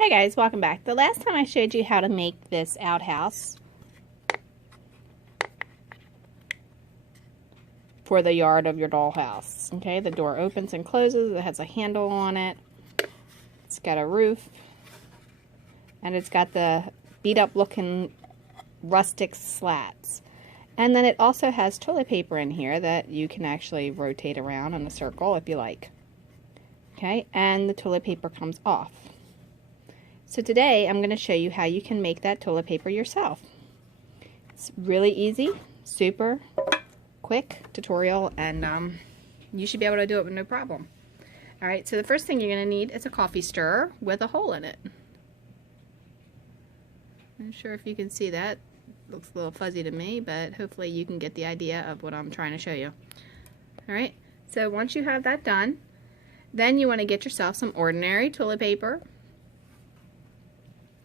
Hi guys, welcome back. The last time I showed you how to make this outhouse for the yard of your dollhouse. Okay, the door opens and closes, it has a handle on it, it's got a roof, and it's got the beat up looking rustic slats. And then it also has toilet paper in here that you can actually rotate around in a circle if you like. Okay, and the toilet paper comes off. So today I'm going to show you how you can make that toilet paper yourself. It's really easy, super quick tutorial, and you should be able to do it with no problem. Alright, so the first thing you're going to need is a coffee stirrer with a hole in it. I'm not sure if you can see that. Looks a little fuzzy to me, but hopefully you can get the idea of what I'm trying to show you. Alright, so once you have that done, then you want to get yourself some ordinary toilet paper.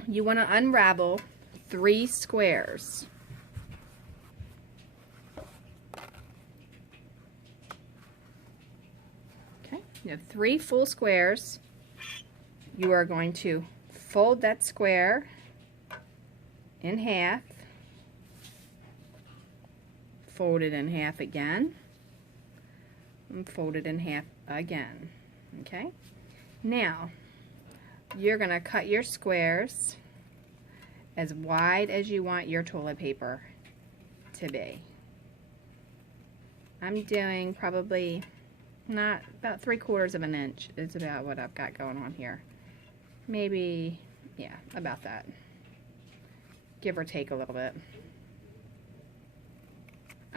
You want to unravel 3 squares. Okay, you have 3 full squares. You are going to fold that square in half, fold it in half again, and fold it in half again. Okay, now you're going to cut your squares as wide as you want your toilet paper to be. I'm doing probably not about 3/4 of an inch is about what I've got going on here. Maybe, yeah, about that. Give or take a little bit.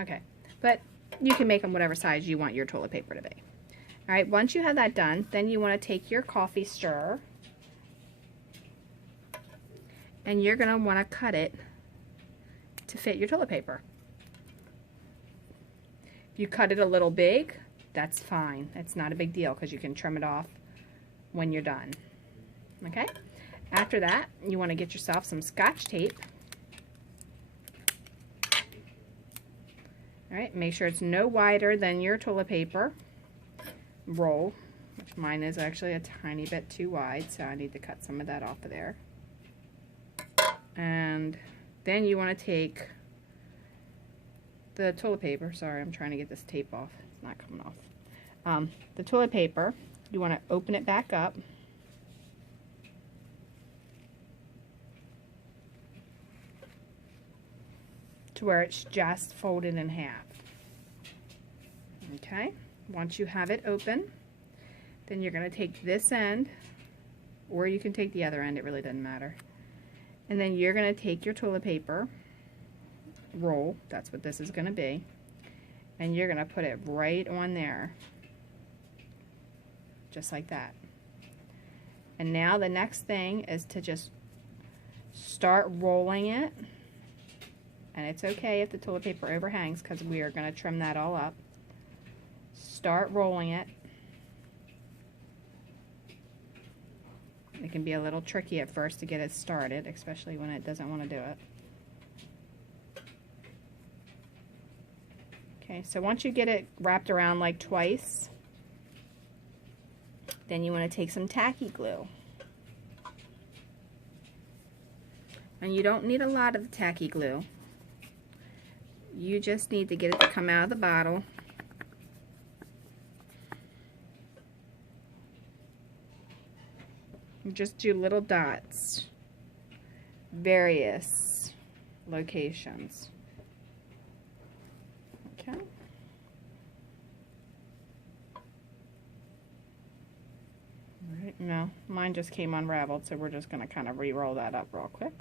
Okay, but you can make them whatever size you want your toilet paper to be. Alright, once you have that done, then you want to take your coffee stirrer and you're going to want to cut it to fit your toilet paper. If you cut it a little big, that's fine. It's not a big deal because you can trim it off when you're done. Okay? After that, you want to get yourself some Scotch tape. Alright, make sure it's no wider than your toilet paper roll, which mine is actually a tiny bit too wide, so I need to cut some of that off of there. And then you want to take the toilet paper. Sorry, I'm trying to get this tape off. It's not coming off. The toilet paper, you want to open it back up. To where it's just folded in half. Okay, once you have it open, then you're going to take this end, or you can take the other end, it really doesn't matter. And then you're going to take your toilet paper roll, that's what this is going to be, and you're going to put it right on there, just like that. And now the next thing is to just start rolling it, and it's okay if the toilet paper overhangs because we are going to trim that all up. Start rolling it. It can be a little tricky at first to get it started, especially when it doesn't want to do it. Okay, so once you get it wrapped around like twice, then you want to take some tacky glue. And you don't need a lot of the tacky glue. You just need to get it to come out of the bottle. Just do little dots, various locations. Okay. Alright, no, mine just came unraveled, so we're just going to kind of re-roll that up real quick.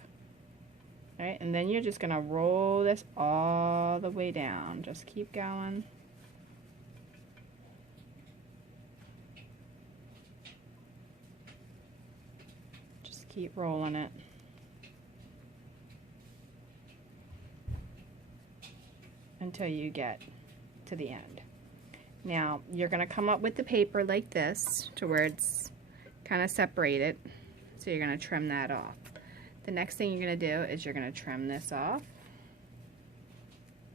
Alright, and then you're just going to roll this all the way down. Just keep going. Keep rolling it. Until you get to the end. Now, you're going to come up with the paper like this to where it's kind of separated. So you're going to trim that off. The next thing you're going to do is you're going to trim this off.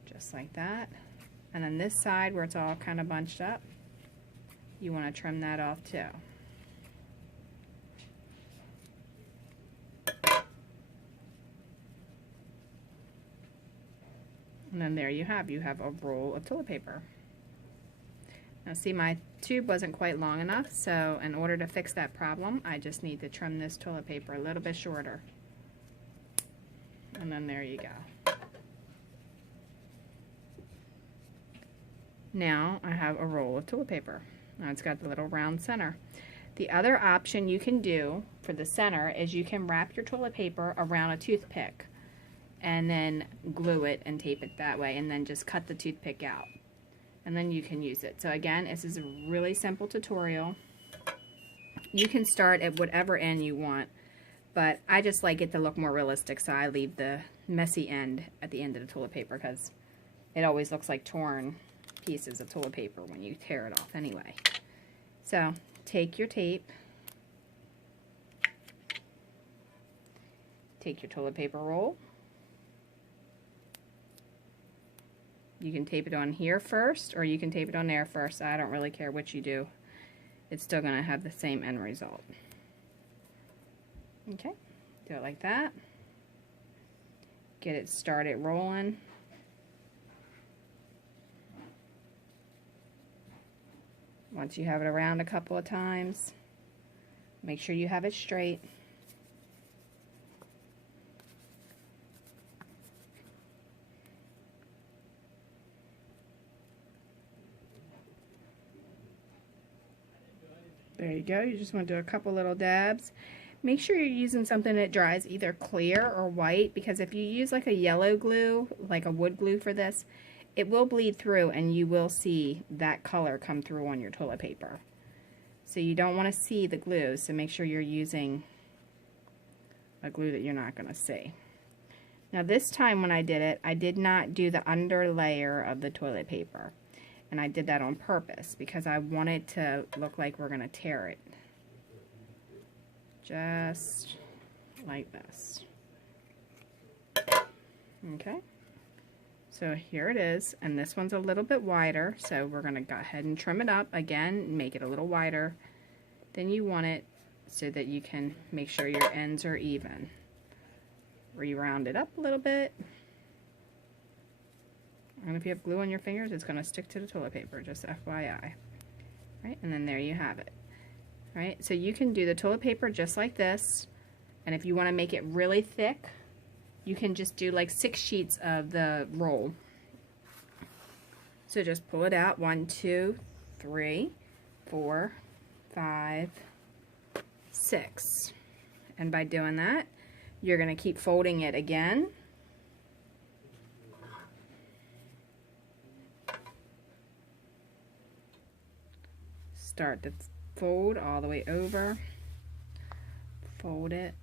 Just like that. And then this side where it's all kind of bunched up, you want to trim that off too. then there you have a roll of toilet paper. Now see, my tube wasn't quite long enough, so in order to fix that problem, I just need to trim this toilet paper a little bit shorter. And then there you go. Now I have a roll of toilet paper. Now it's got the little round center. The other option you can do for the center is you can wrap your toilet paper around a toothpick and then glue it and tape it that way, and then just cut the toothpick out. And then you can use it. So again, this is a really simple tutorial. You can start at whatever end you want, but I just like it to look more realistic, so I leave the messy end at the end of the toilet paper because it always looks like torn pieces of toilet paper when you tear it off anyway. So take your tape, take your toilet paper roll. You can tape it on here first, or you can tape it on there first. I don't really care which you do. It's still going to have the same end result. Okay, do it like that. Get it started rolling. Once you have it around a couple of times, make sure you have it straight. There you go. You just want to do a couple little dabs. Make sure you're using something that dries either clear or white, because if you use like a yellow glue, like a wood glue for this, it will bleed through and you will see that color come through on your toilet paper. So you don't want to see the glue, so make sure you're using a glue that you're not going to see. Now this time when I did it, I did not do the under layer of the toilet paper. And I did that on purpose because I wanted to look like we're going to tear it. Just like this. Okay. So here it is, and this one's a little bit wider, so we're going to go ahead and trim it up again, make it a little wider than you want it so that you can make sure your ends are even. Re-round it up a little bit. And if you have glue on your fingers, it's going to stick to the toilet paper, just FYI. Right, and then there you have it. Right, so you can do the toilet paper just like this, and if you want to make it really thick, you can just do like 6 sheets of the roll. So just pull it out, 1, 2, 3, 4, 5, 6. And by doing that, you're going to keep folding it again. Start to fold all the way over, fold it,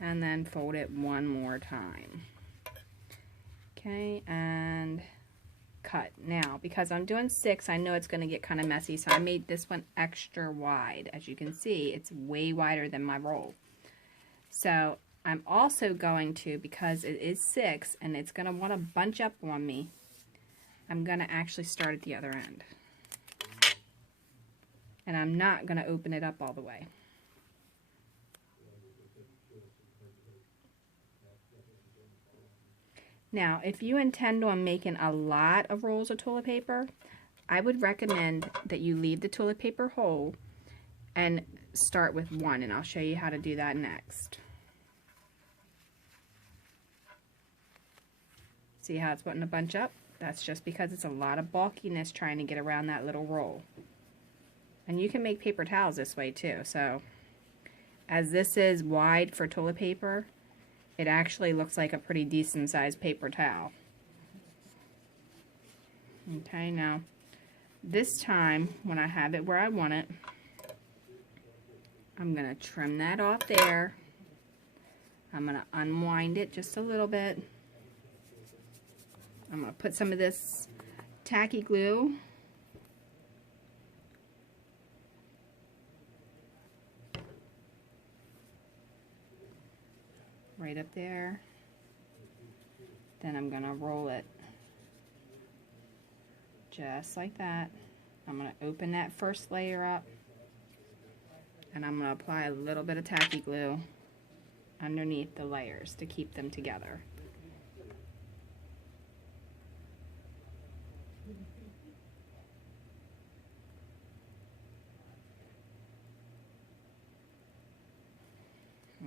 and then fold it one more time. Okay, and cut. Now, because I'm doing 6, I know it's going to get kind of messy, so I made this one extra wide. As you can see, it's way wider than my roll. So I'm also going to, because it is 6 and it's going to want to bunch up on me, I'm going to actually start at the other end. And I'm not going to open it up all the way. Now, if you intend on making a lot of rolls of toilet paper, I would recommend that you leave the toilet paper whole and start with 1, and I'll show you how to do that next. See how it's wanting to bunch up? That's just because it's a lot of bulkiness trying to get around that little roll. And you can make paper towels this way too. So, as this is wide for toilet paper, it actually looks like a pretty decent sized paper towel. Okay, now this time when I have it where I want it, I'm going to trim that off there. I'm going to unwind it just a little bit. I'm going to put some of this tacky glue right up there. Then I'm going to roll it just like that. I'm going to open that first layer up, and I'm going to apply a little bit of tacky glue underneath the layers to keep them together.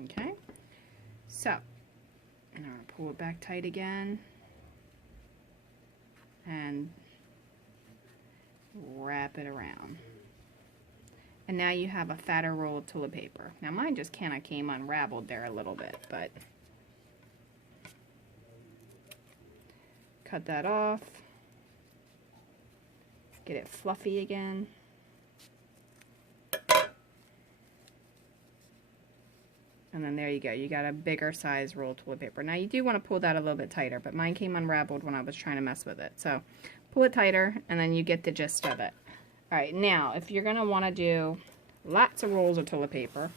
Okay, so I'm going to pull it back tight again and wrap it around. And now you have a fatter roll of toilet paper. Now mine just kind of came unraveled there a little bit, but cut that off. Get it fluffy again. And then there you go. You got a bigger size roll of toilet paper. Now you do want to pull that a little bit tighter, but mine came unraveled when I was trying to mess with it. So pull it tighter and then you get the gist of it. Alright, now if you're going to want to do lots of rolls of toilet paper,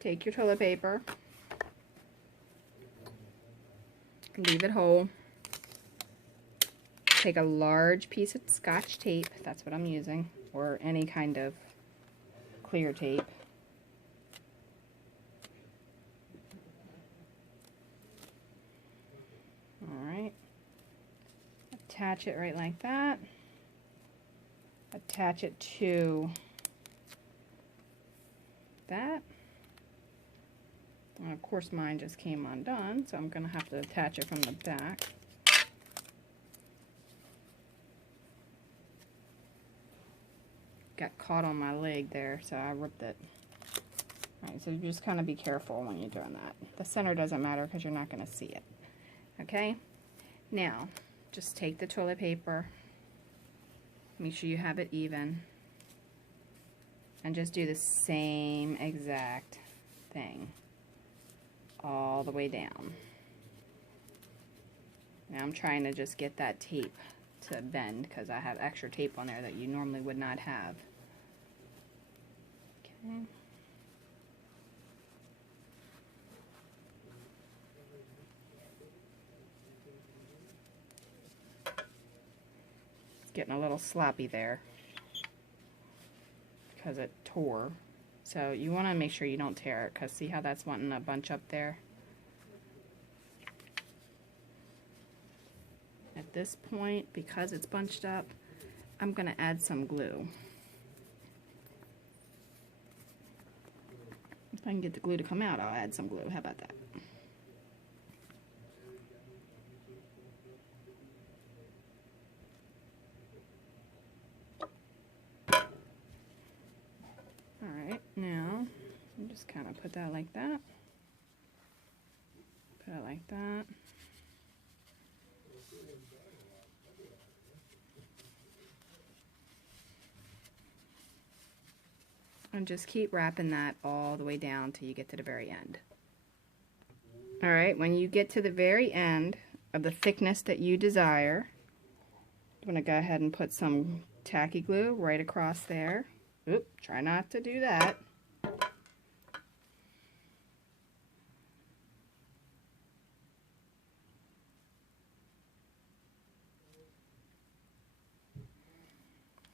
take your toilet paper, leave it whole, take a large piece of Scotch tape, that's what I'm using, or any kind of clear tape. Alright, attach it right like that. Attach it to that. And of course mine just came undone, so I'm going to have to attach it from the back. Got caught on my leg there, so I ripped it. Alright, so you just kind of be careful when you're doing that. The center doesn't matter because you're not going to see it. Okay? Now, just take the toilet paper, make sure you have it even, and just do the same exact thing all the way down. Now I'm trying to just get that tape to bend because I have extra tape on there that you normally would not have. Okay. It's getting a little sloppy there because it tore. So you want to make sure you don't tear it, because see how that's wanting to bunch up there? At this point, because it's bunched up, I'm going to add some glue. If I can get the glue to come out, I'll add some glue. How about that? Alright, now I'm just kind of put that like that. Put it like that. And just keep wrapping that all the way down till you get to the very end. Alright, when you get to the very end of the thickness that you desire, I'm going to go ahead and put some tacky glue right across there. Oop, try not to do that.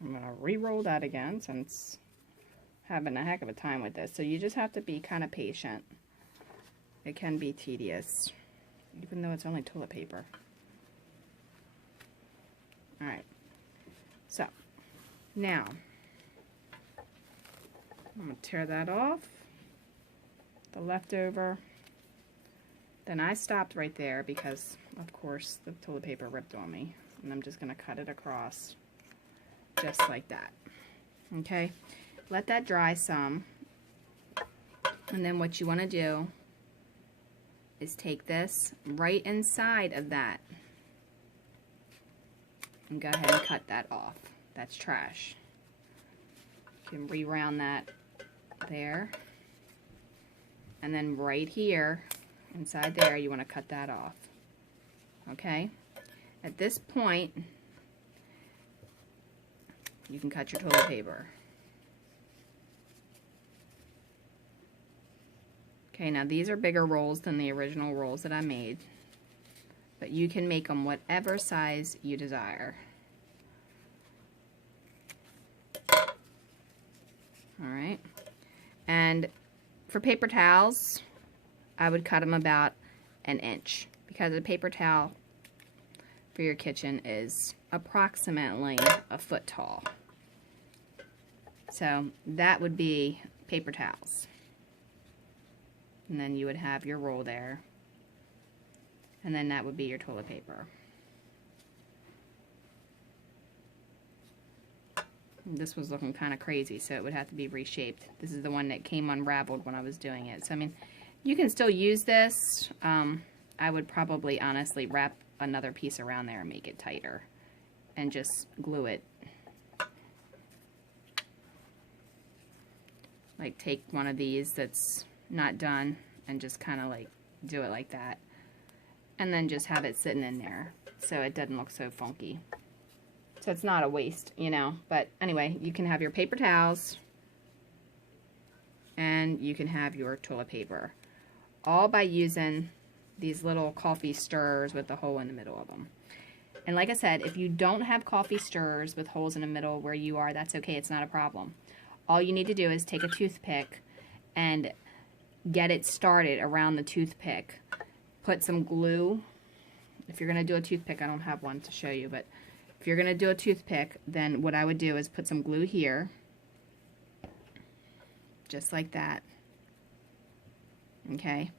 I'm going to re-roll that again since I'm having a heck of a time with this. So you just have to be kind of patient. It can be tedious, even though it's only toilet paper. Alright, so now I'm going to tear that off, the leftover. Then I stopped right there because, of course, the toilet paper ripped on me. And I'm just going to cut it across just like that. Okay, let that dry some. And then what you want to do is take this right inside of that and go ahead and cut that off. That's trash. You can re-round that there. And then right here, inside there, you want to cut that off. Okay? At this point, you can cut your toilet paper. Okay, now these are bigger rolls than the original rolls that I made, but you can make them whatever size you desire. Alright, and for paper towels, I would cut them about an inch, because a paper towel for your kitchen is approximately a foot tall. So that would be paper towels. And then you would have your roll there. And then that would be your toilet paper. This was looking kind of crazy, so it would have to be reshaped. This is the one that came unraveled when I was doing it. So, I mean, you can still use this. I would probably honestly wrap another piece around there and make it tighter. And just glue it. Like, take one of these that's not done and just kind of like do it like that. And then just have it sitting in there so it doesn't look so funky. So it's not a waste, you know. But anyway, you can have your paper towels and you can have your toilet paper. All by using these little coffee stirrers with the hole in the middle of them. And like I said, if you don't have coffee stirrers with holes in the middle where you are, that's okay. It's not a problem. All you need to do is take a toothpick and get it started around the toothpick. Put some glue. If you're going to do a toothpick, I don't have one to show you, but if you're going to do a toothpick, then what I would do is put some glue here, just like that, okay?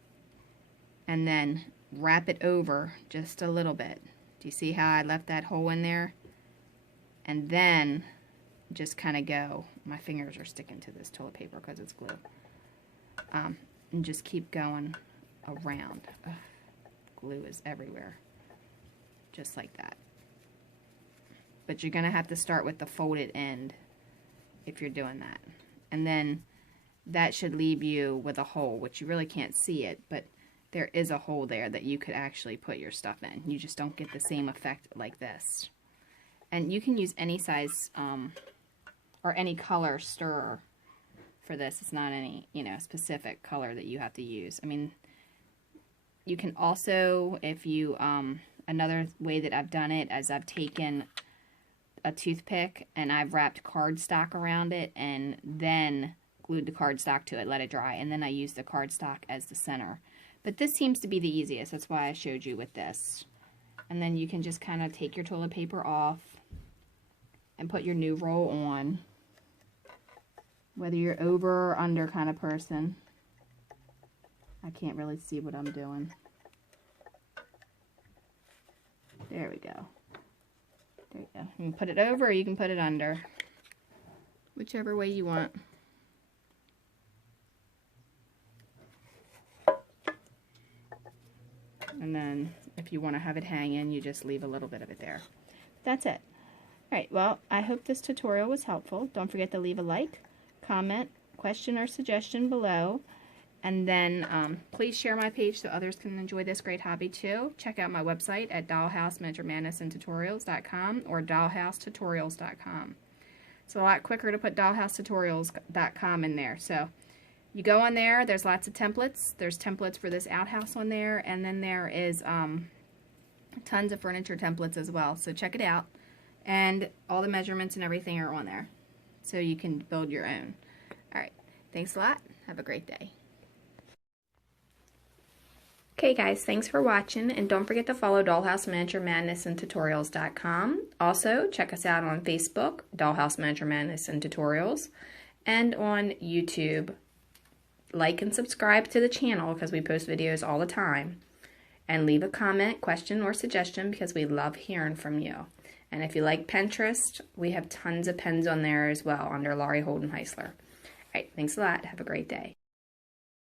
And then wrap it over just a little bit. Do you see how I left that hole in there? And then just kind of go. My fingers are sticking to this toilet paper because it's glue. And just keep going around. Ugh, glue is everywhere. Just like that. But you're going to have to start with the folded end if you're doing that. And then that should leave you with a hole, which you really can't see it, but there is a hole there that you could actually put your stuff in. You just don't get the same effect like this. And you can use any size or any color stirrer for this. It's not any, you know, specific color that you have to use. I mean, you can also, if you, another way that I've done it is I've taken a toothpick and I've wrapped cardstock around it and then glued the cardstock to it, let it dry, and then I use the cardstock as the center. But this seems to be the easiest. That's why I showed you with this. And then you can just kind of take your toilet paper off and put your new roll on. Whether you're over or under kind of person. I can't really see what I'm doing. There we go. There you go. You can put it over or you can put it under. Whichever way you want. And then if you want to have it hanging, you just leave a little bit of it there. That's it. Alright, well, I hope this tutorial was helpful. Don't forget to leave a like, comment, question, or suggestion below. And then please share my page so others can enjoy this great hobby too. Check out my website at dollhousemeasuremadnessandtutorials.com or dollhousetutorials.com. It's a lot quicker to put dollhousetutorials.com in there. So you go on there, there's lots of templates. There's templates for this outhouse on there, and then there is tons of furniture templates as well. So check it out. And all the measurements and everything are on there. So you can build your own. Alright, thanks a lot. Have a great day. Okay guys, thanks for watching, and don't forget to follow Dollhouse Miniature Madness and Tutorials.com. Also, check us out on Facebook, Dollhouse Miniature Madness and Tutorials, and on YouTube. Like and subscribe to the channel because we post videos all the time. And leave a comment, question, or suggestion because we love hearing from you. And if you like Pinterest, we have tons of pens on there as well under Laurie Holden Heisler. Alright, thanks a lot. Have a great day.